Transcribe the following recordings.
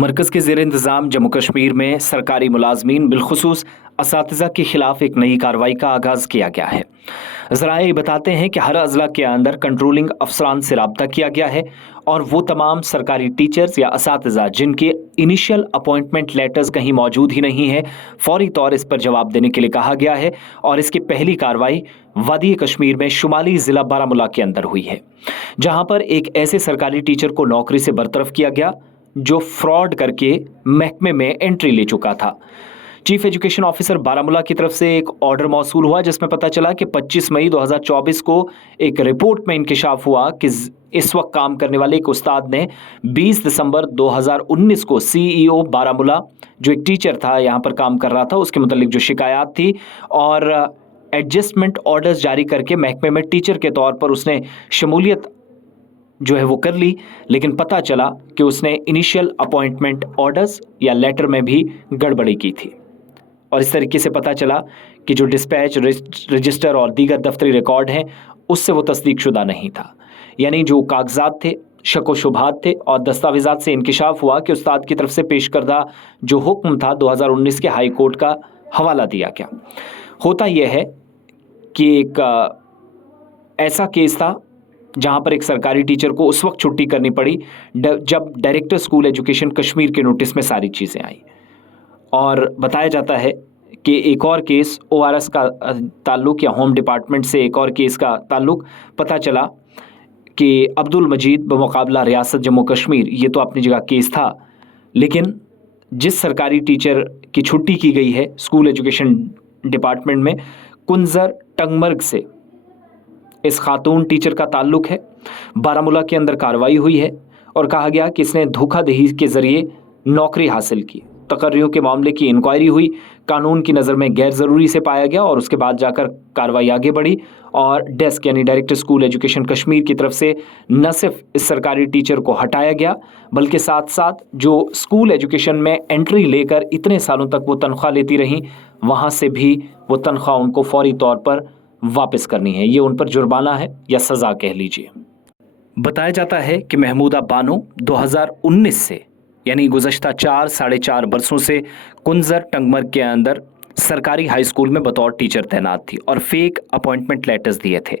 मरकज़ के ज़ेर इंतज़ाम जम्मू कश्मीर में सरकारी मुलाजमीन बिलखुसूस असातिज़ा के खिलाफ एक नई कार्रवाई का आगाज़ किया गया है। ज़राए बताते हैं कि हर अज़ला के अंदर कंट्रोलिंग अफसरान से रब्ता किया गया है और वो तमाम सरकारी टीचर्स या असातिज़ा जिनके इनिशियल अपॉइंटमेंट लेटर्स कहीं मौजूद ही नहीं है, फौरी तौर इस पर जवाब देने के लिए कहा गया है। और इसकी पहली कार्रवाई वादी कश्मीर में शुमाली ज़िला बारामूला के अंदर हुई है, जहां पर एक ऐसे सरकारी टीचर को नौकरी से बरतरफ किया गया जो फ्रॉड करके महकमे में एंट्री ले चुका था। चीफ एजुकेशन ऑफिसर बारामूला की तरफ से एक ऑर्डर मौसूल हुआ जिसमें पता चला कि 25 मई 2024 को एक रिपोर्ट में इंकिशाफ हुआ कि इस वक्त काम करने वाले एक उस्ताद ने 20 दिसंबर 2019 को सीईओ बारामूला, जो एक टीचर था यहाँ पर काम कर रहा था, उसके मुतालिक जो शिकायत थी और एडजस्टमेंट ऑर्डर्स जारी करके महकमे में टीचर के तौर पर उसने शमूलियत जो है वो कर ली। लेकिन पता चला कि उसने इनिशियल अपॉइंटमेंट ऑर्डर्स या लेटर में भी गड़बड़ी की थी और इस तरीके से पता चला कि जो डिस्पैच रजिस्टर और दीगर दफ्तरी रिकॉर्ड हैं उससे वो तस्दीक शुदा नहीं था। यानी जो कागजात थे, शक व शुबहात थे और दस्तावेजात से इंकिशाफ हुआ कि उस्ताद की तरफ से पेश करदा जो हुक्म था 2019 के हाई कोर्ट का हवाला दिया गया। होता यह है कि एक ऐसा केस था जहां पर एक सरकारी टीचर को उस वक्त छुट्टी करनी पड़ी जब डायरेक्टर स्कूल एजुकेशन कश्मीर के नोटिस में सारी चीज़ें आई। और बताया जाता है कि एक और केस ओआरएस का ताल्लुक या होम डिपार्टमेंट से एक और केस का ताल्लुक पता चला कि अब्दुल मजीद बमुकाबला रियासत जम्मू कश्मीर, ये तो अपनी जगह केस था, लेकिन जिस सरकारी टीचर की छुट्टी की गई है स्कूल एजुकेशन डिपार्टमेंट में, कुंजर टंगमर्ग से इस खातून टीचर का ताल्लुक है। बारामूला के अंदर कार्रवाई हुई है और कहा गया कि इसने धोखाधड़ी के जरिए नौकरी हासिल की। तकर्रियों के मामले की इंक्वायरी हुई, कानून की नज़र में गैर ज़रूरी से पाया गया और उसके बाद जाकर कार्रवाई आगे बढ़ी और डेस्क यानी डायरेक्टर स्कूल एजुकेशन कश्मीर की तरफ से न सिर्फ इस सरकारी टीचर को हटाया गया बल्कि साथ साथ जो स्कूल एजुकेशन में एंट्री लेकर इतने सालों तक वो तनख्वाह लेती रहीं, वहाँ से भी वो तनख्वाह उनको फौरी तौर पर वापस करनी है। ये उन पर जुर्माना है या सज़ा कह लीजिए। बताया जाता है कि महमूदा बानो 2019 से यानी गुज़श्ता 4-4.5 बरसों से कुंजर टंगमर्ग के अंदर सरकारी हाई स्कूल में बतौर टीचर तैनात थी और फेक अपॉइंटमेंट लेटर्स दिए थे।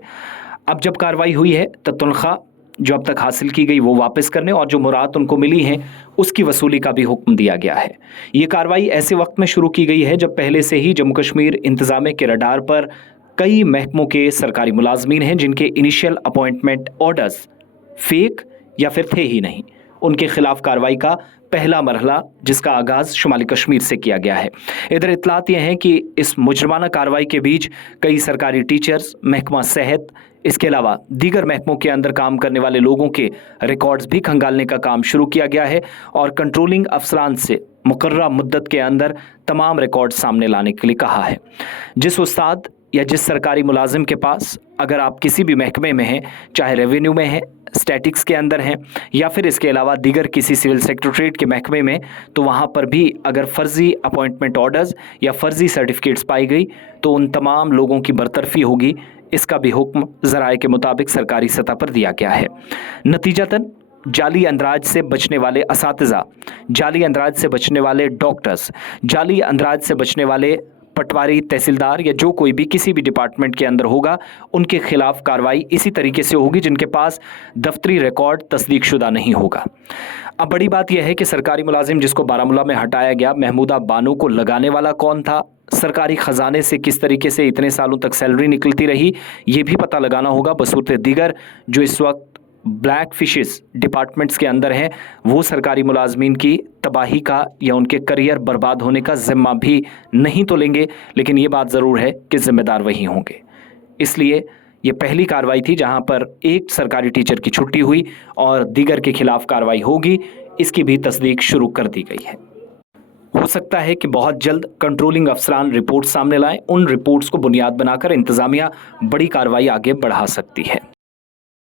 अब जब कार्रवाई हुई है तो तनख्वाह जो अब तक हासिल की गई वो वापस करने और जो मुराद उनको मिली हैं उसकी वसूली का भी हुक्म दिया गया है। ये कार्रवाई ऐसे वक्त में शुरू की गई है जब पहले से ही जम्मू कश्मीर इंतज़ामिया के रडार पर कई महकमों के सरकारी मुलाजमीन हैं जिनके इनिशियल अपॉइंटमेंट ऑर्डर्स फेक या फिर थे ही नहीं। उनके खिलाफ कार्रवाई का पहला मरहला जिसका आगाज़ शुमाली कश्मीर से किया गया है। इधर इतलात यह है कि इस मुजरमाना कार्रवाई के बीच कई सरकारी टीचर्स, महकमा सेहत, इसके अलावा दीगर महकमों के अंदर काम करने वाले लोगों के रिकॉर्ड्स भी खंगालने का काम शुरू किया गया है और कंट्रोलिंग अफसरान से मुकर्ररा मुद्दत के अंदर तमाम रिकॉर्ड सामने लाने के लिए कहा है। जिस उस्ताद या जिस सरकारी मुलाजिम के पास, अगर आप किसी भी महकमे में हैं, चाहे रेवेन्यू में हैं, स्टैटिक्स के अंदर हैं या फिर इसके अलावा दीगर किसी सिविल सेक्रेटरीट के महकमे में, तो वहाँ पर भी अगर फ़र्ज़ी अपॉइंटमेंट ऑर्डर्स या फ़र्ज़ी सर्टिफिकेट्स पाई गई तो उन तमाम लोगों की बरतरफी होगी। इसका भी हुक्म ज़राए के मुताबिक सरकारी सतह पर दिया गया है। नतीजतन जाली अंदराज से बचने वाले असातिज़ा, जाली अंदराज से बचने वाले डॉक्टर्स, जाली अंदराज से बचने वाले पटवारी, तहसीलदार या जो कोई भी किसी भी डिपार्टमेंट के अंदर होगा, उनके खिलाफ कार्रवाई इसी तरीके से होगी जिनके पास दफ्तरी रिकॉर्ड तस्दीक शुदा नहीं होगा। अब बड़ी बात यह है कि सरकारी मुलाजिम जिसको बारामूला में हटाया गया, महमूदा बानो को लगाने वाला कौन था, सरकारी ख़जाने से किस तरीके से इतने सालों तक सैलरी निकलती रही, ये भी पता लगाना होगा। बसूरत दीगर जो इस वक्त ब्लैक फिशेस डिपार्टमेंट्स के अंदर हैं, वो सरकारी मुलाजमीन की तबाही का या उनके करियर बर्बाद होने का ज़िम्मा भी नहीं तो लेंगे, लेकिन ये बात ज़रूर है कि ज़िम्मेदार वही होंगे। इसलिए ये पहली कार्रवाई थी जहां पर एक सरकारी टीचर की छुट्टी हुई और दीगर के खिलाफ कार्रवाई होगी, इसकी भी तस्दीक शुरू कर दी गई है। हो सकता है कि बहुत जल्द कंट्रोलिंग अफसरान रिपोर्ट सामने लाएं, उन रिपोर्ट्स को बुनियाद बनाकर इंतज़ामिया बड़ी कार्रवाई आगे बढ़ा सकती है।